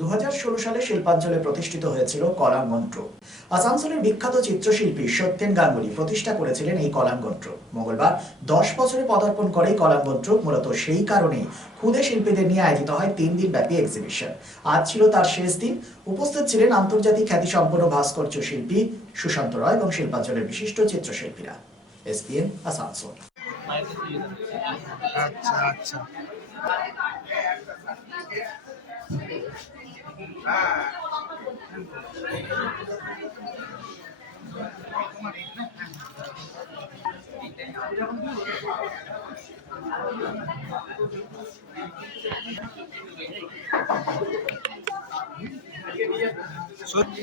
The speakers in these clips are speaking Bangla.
দুহাজার ষোলো সালে শিল্পাঞ্চলে প্রতিষ্ঠিত হয়েছিল কলাঙ্গন ট্রুপ আসানসোলের বিখ্যাত চিত্রশিল্পী সত্যেন গাঙ্গুলি প্রতিষ্ঠা করেছিলেন এই কলাঙ্গন ট্রুপ মঙ্গলবার দশ বছরে পদার্পণ করে এই কলাঙ্গন মূলত সেই কারণেই ক্ষুদে শিল্পীদের নিয়ে আয়োজিত হয় তিন দিন ব্যাপী এক্সিবিশন আজ ছিল তার শেষ দিন। উপস্থিত ছিলেন আন্তর্জাতিক খ্যাতিসম্পন্ন ভাস্কর্য শিল্পী সুশান্ত রয় এবং শিল্পাঞ্চলের বিশিষ্ট চিত্রশিল্পীরা। এসপিএন আসানসোল। আচ্ছা আচ্ছা। সত্যি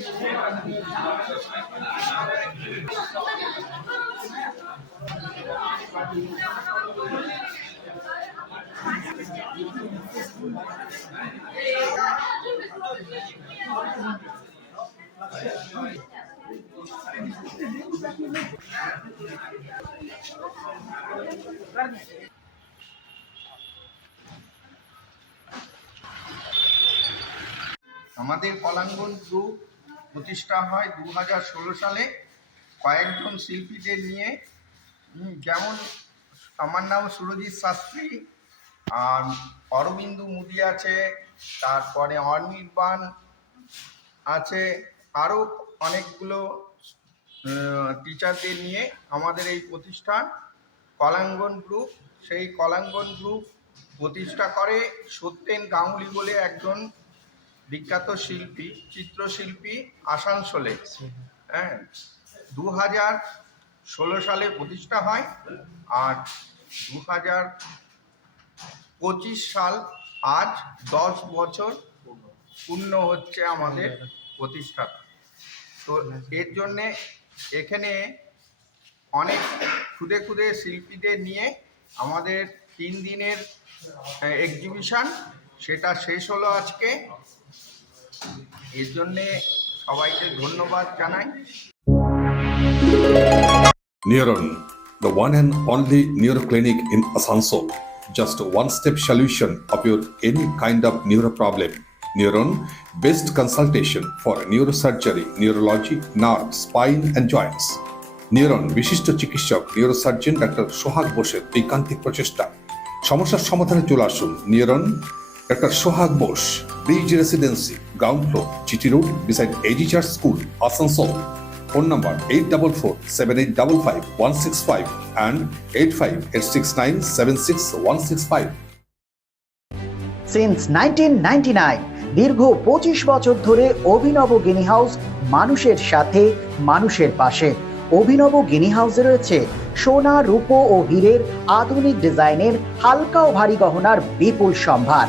আমাদের কলাঙ্গন গ্রুপ প্রতিষ্ঠা হয় দু হাজার ষোলো সালে। কয়েকজন শিল্পীদের নিয়ে যেমন, আমার নাম সুরজিৎ শাস্ত্রী আর অরবিন্দু মুদি আছে, তারপরে অনির্বাণ আছে আরও অনেকগুলো টিচারদের নিয়ে আমাদের এই প্রতিষ্ঠান, কলাঙ্গন গ্রুপ সেই কলাঙ্গন গ্রুপ প্রতিষ্ঠা করে সত্যেন গাঙ্গুলি বলে একজন বিখ্যাত শিল্পী, চিত্রশিল্পী আসানসোলে। হ্যাঁ দু হাজার ষোলো সালে প্রতিষ্ঠা হয়, আর দু হাজার পঁচিশ সাল আজ দশ বছর পূর্ণ হচ্ছে আমাদের প্রতিষ্ঠা। তো এর জন্যে এখানে অনেক খুদে খুদে শিল্পীদের নিয়ে আমাদের তিন দিনের এক্সিবিশন সেটা শেষ হলো আজকে। এর জন্যে সবাইকে ধন্যবাদ জানাই। Neuron, the one and only neuroclinic in Asansol. Just a one-step solution of your any kind of neuro problem. Neuron, best consultation for neurosurgery, neurology, nerve, spine and joints. Neuron বিশিষ্ট চিকিৎসক নিউরোসার্জন ডাক্তার সোহাগ বোসের ঐকান্তিক প্রচেষ্টা সমস্যার সমাধানে চলে আসুন neuron doctor Sohag Bose bridge residency ground floor city road beside AG church school Asansol phone number eight double four seven eight double five one six five and eight five eight six nine seven six one six five. Since nineteen ninety nine দীর্ঘ পঁচিশ বছর ধরে অভিনব গিনি হাউস মানুষের সাথে, মানুষের পাশে। অভিনব গিনি হাউসে রয়েছে সোনা, রূপো ও হীরের আধুনিক ডিজাইনের হালকা ও ভারী গহনার বিপুল সম্ভার।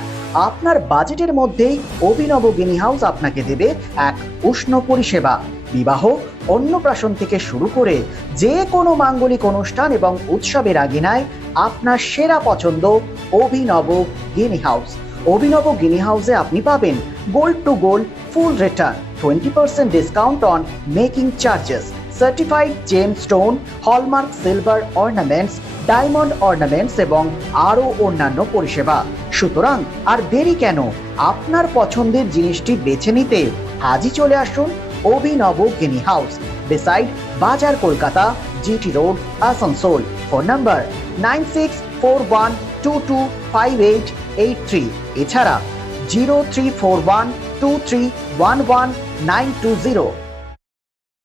আপনার বাজেটের মধ্যেই অভিনব গিনি হাউস আপনাকে দেবে এক উষ্ণ পরিষেবা। বিবাহ অন্নপ্রাশন থেকে শুরু করে যে কোনো মাঙ্গলিক অনুষ্ঠান এবং উৎসবের আগিনায় আপনার সেরা পছন্দ অভিনব গিনি হাউস। অভিনব গিনি হাউসে আপনি পাবেন gold to gold, full return twenty percent discount on making charges certified gem stone hallmark silver ornaments diamond ornaments এবং আরও অন্যান্য পরিষেবা। সুতরাং আর দেরি কেন? আপনার পছন্দের জিনিসটি বেছে নিতে আজই চলে আসুন অভিনব গিনি হাউস বিসাইড বাজার Kolkata GT road Asansol phone number nine six four one two two five eight eight three এছাড়া zero three four one two three one one nine two zero